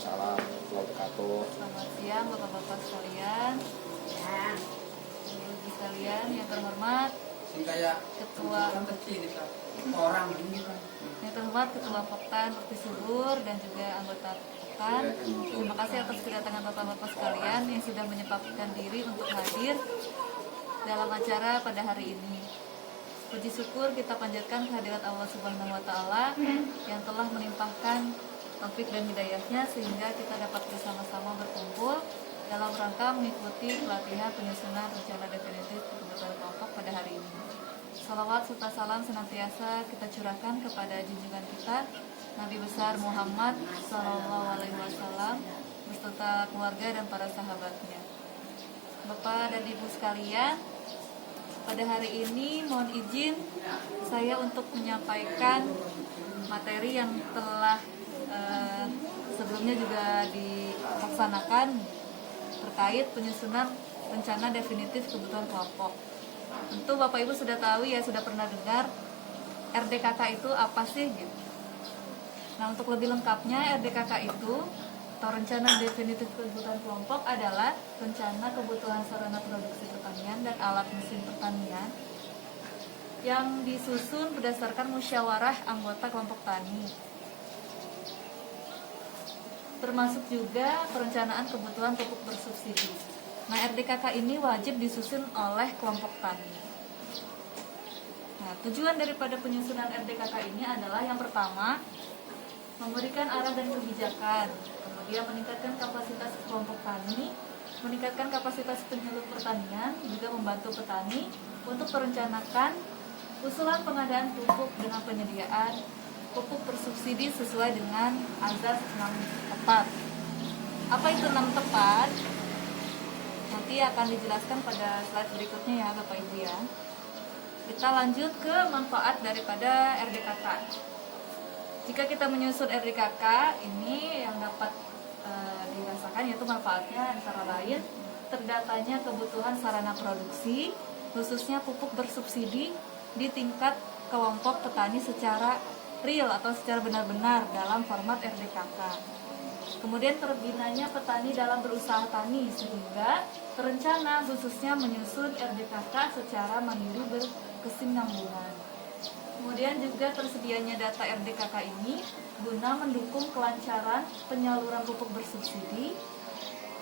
Waalaikumsalam warahmatullahi wabarakatuh. Selamat siang Bapak-bapak sekalian. Ibu sekalian yang terhormat Ketua Ketua Poktan Bakti Subur dan juga anggota Poktan. Terima kasih atas kedatangan Bapak-bapak sekalian yang sudah menyempatkan diri untuk hadir dalam acara pada hari ini. Puji syukur kita panjatkan kehadirat Allah Subhanahu wa Ta'ala yang telah melimpahkan taufik dan hidayahnya sehingga kita dapat bersama-sama berkumpul dalam rangka mengikuti pelatihan penyusunan rencana definitif kebutuhan kelompok pada hari ini. Salawat serta salam senantiasa kita curahkan kepada junjungan kita Nabi besar Muhammad SAW beserta keluarga dan para sahabatnya. Bapak dan Ibu sekalian, pada hari ini mohon izin saya untuk menyampaikan materi yang telah sebelumnya juga dilaksanakan terkait penyusunan rencana definitif kebutuhan kelompok. Tentu Bapak Ibu sudah tahu ya, sudah pernah dengar RDKK itu apa sih gitu. Nah, untuk lebih lengkapnya RDKK itu atau rencana definitif kebutuhan kelompok adalah rencana kebutuhan sarana produksi pertanian dan alat mesin pertanian yang disusun berdasarkan musyawarah anggota kelompok tani, termasuk juga perencanaan kebutuhan pupuk bersubsidi. Nah, RDKK ini wajib disusun oleh kelompok tani. Nah, tujuan daripada penyusunan RDKK ini adalah yang pertama, memberikan arah dan kebijakan, kemudian meningkatkan kapasitas kelompok tani, meningkatkan kapasitas penyuluh pertanian, juga membantu petani untuk merencanakan usulan pengadaan pupuk dengan penyediaan pupuk bersubsidi sesuai dengan azas 6 tepat. Apa itu 6 tepat? Nanti akan dijelaskan pada slide berikutnya ya Bapak Ibu ya. Kita lanjut ke manfaat daripada RDKK. Jika kita menyusun RDKK ini yang dapat dirasakan yaitu manfaatnya antara lain terdatanya kebutuhan sarana produksi khususnya pupuk bersubsidi di tingkat kelompok petani secara real atau secara benar-benar dalam format RDKK. Kemudian terbinanya petani dalam berusaha tani sehingga terencana khususnya menyusun RDKK secara mandiri berkesinambungan. Kemudian juga tersedianya data RDKK ini guna mendukung kelancaran penyaluran pupuk bersubsidi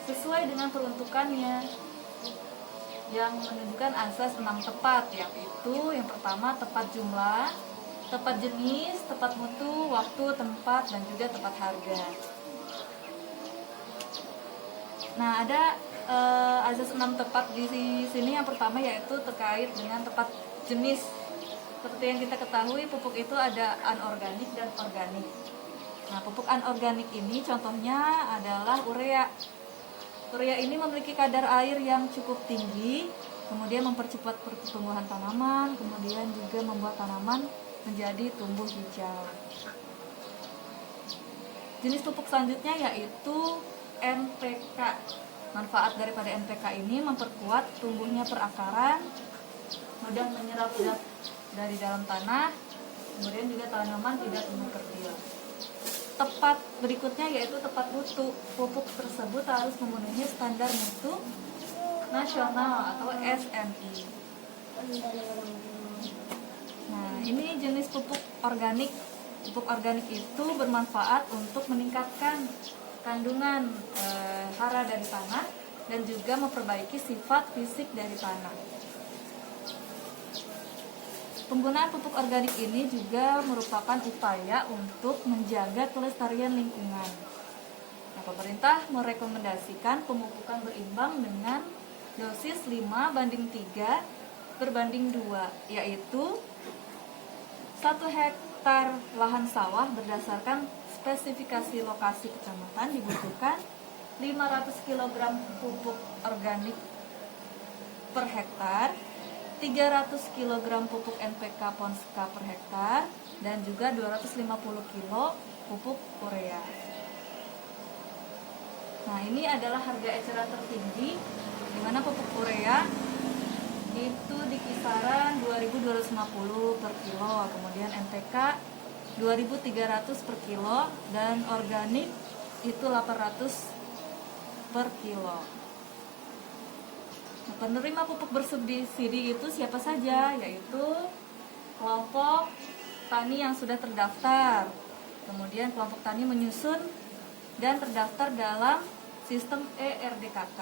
sesuai dengan peruntukannya yang menunjukkan asas 6 tepat, yaitu yang pertama tepat jumlah, tepat jenis, tepat mutu, waktu, tempat, dan juga tepat harga. Nah, ada asas 6 tepat di sini. Yang pertama yaitu terkait dengan tepat jenis. Seperti yang kita ketahui, pupuk itu ada anorganik dan organik. Nah, pupuk anorganik ini contohnya adalah urea. Urea ini memiliki kadar air yang cukup tinggi, kemudian mempercepat pertumbuhan tanaman, kemudian juga membuat tanaman menjadi tumbuh hijau. Jenis pupuk selanjutnya yaitu NPK. Manfaat daripada NPK ini memperkuat tumbuhnya perakaran, mudah menyerap zat dari dalam tanah, kemudian juga tanaman tidak tumbuh kerdil. Tepat berikutnya yaitu tepat mutu. Pupuk tersebut harus memenuhi standar mutu nasional atau SMI. Nah, ini jenis pupuk organik. Pupuk organik itu bermanfaat untuk meningkatkan kandungan hara dari tanah dan juga memperbaiki sifat fisik dari tanah. Penggunaan pupuk organik ini juga merupakan upaya untuk menjaga kelestarian lingkungan. Nah, pemerintah merekomendasikan pemupukan berimbang dengan dosis 5:3 yaitu 1 hektar lahan sawah berdasarkan spesifikasi lokasi kecamatan dibutuhkan 500 kg pupuk organik per hektar, 300 kg pupuk NPK Ponska per hektar, dan juga 250 kg pupuk urea. Nah, ini adalah harga eceran tertinggi, di mana pupuk urea itu di kisaran 2.250 per kilo, kemudian NPK 2.300 per kilo, dan organik itu 800 per kilo. Nah, penerima pupuk bersubsidi itu siapa saja? Yaitu kelompok tani yang sudah terdaftar, kemudian kelompok tani menyusun dan terdaftar dalam sistem ERDKK.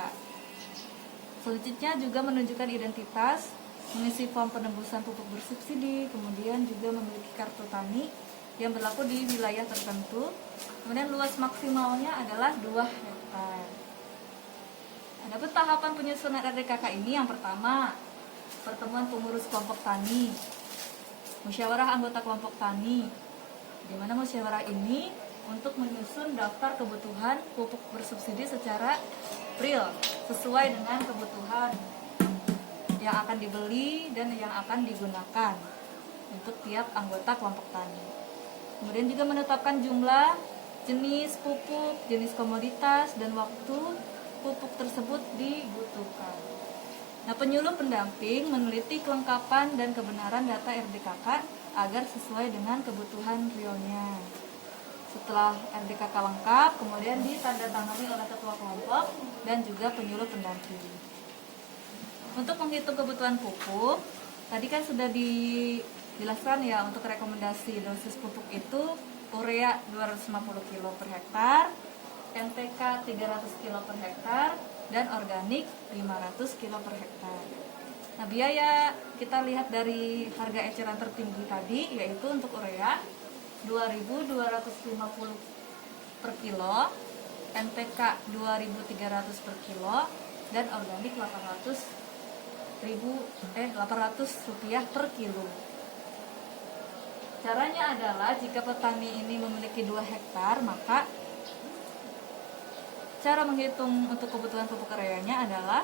Selanjutnya juga menunjukkan identitas, mengisi form penembusan pupuk bersubsidi, kemudian juga memiliki kartu tani yang berlaku di wilayah tertentu. Kemudian luas maksimalnya adalah 2 hektar. Adapun tahapan penyusunan RDKK ini yang pertama, pertemuan pengurus kelompok tani, musyawarah anggota kelompok tani, di mana musyawarah ini untuk menyusun daftar kebutuhan pupuk bersubsidi secara real, sesuai dengan kebutuhan yang akan dibeli dan yang akan digunakan untuk tiap anggota kelompok tani. Kemudian juga menetapkan jumlah, jenis pupuk, jenis komoditas, dan waktu pupuk tersebut dibutuhkan. Nah, penyuluh pendamping meneliti kelengkapan dan kebenaran data RDKK agar sesuai dengan kebutuhan realnya. Setelah RDKK lengkap, kemudian ditandatangani oleh ketua kelompok dan juga penyuluh pendamping. Untuk menghitung kebutuhan pupuk, tadi kan sudah dijelaskan ya, untuk rekomendasi dosis pupuk itu urea 250 kg per hektar, NPK 300 kg per hektar, dan organik 500 kg per hektar. Nah, biaya kita lihat dari harga eceran tertinggi tadi, yaitu untuk urea 2.250 per kilo, NPK 2.300 per kilo, dan organik 800 rupiah per kilo. Caranya adalah jika petani ini memiliki 2 hektar, maka cara menghitung untuk kebutuhan pupuk ureanya adalah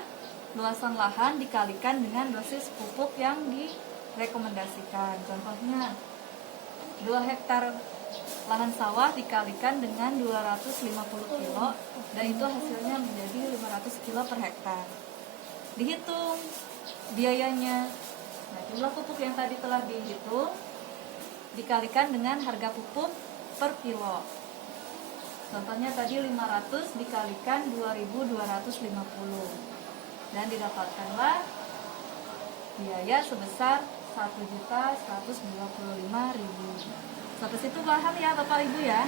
luasan lahan dikalikan dengan dosis pupuk yang direkomendasikan. Contohnya 2 hektar lahan sawah dikalikan dengan 250 kilo, dan itu hasilnya menjadi 500 kilo per hektar. Dihitung biayanya. Nah, jumlah pupuk yang tadi telah dihitung dikalikan dengan harga pupuk per kilo. Contohnya tadi 500 dikalikan 2.250, dan didapatkanlah biaya sebesar 1.125.000. Sampai situ paham ya Bapak Ibu ya?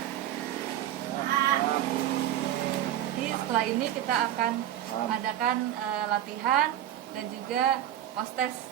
Jadi setelah ini kita akan adakan latihan dan juga post test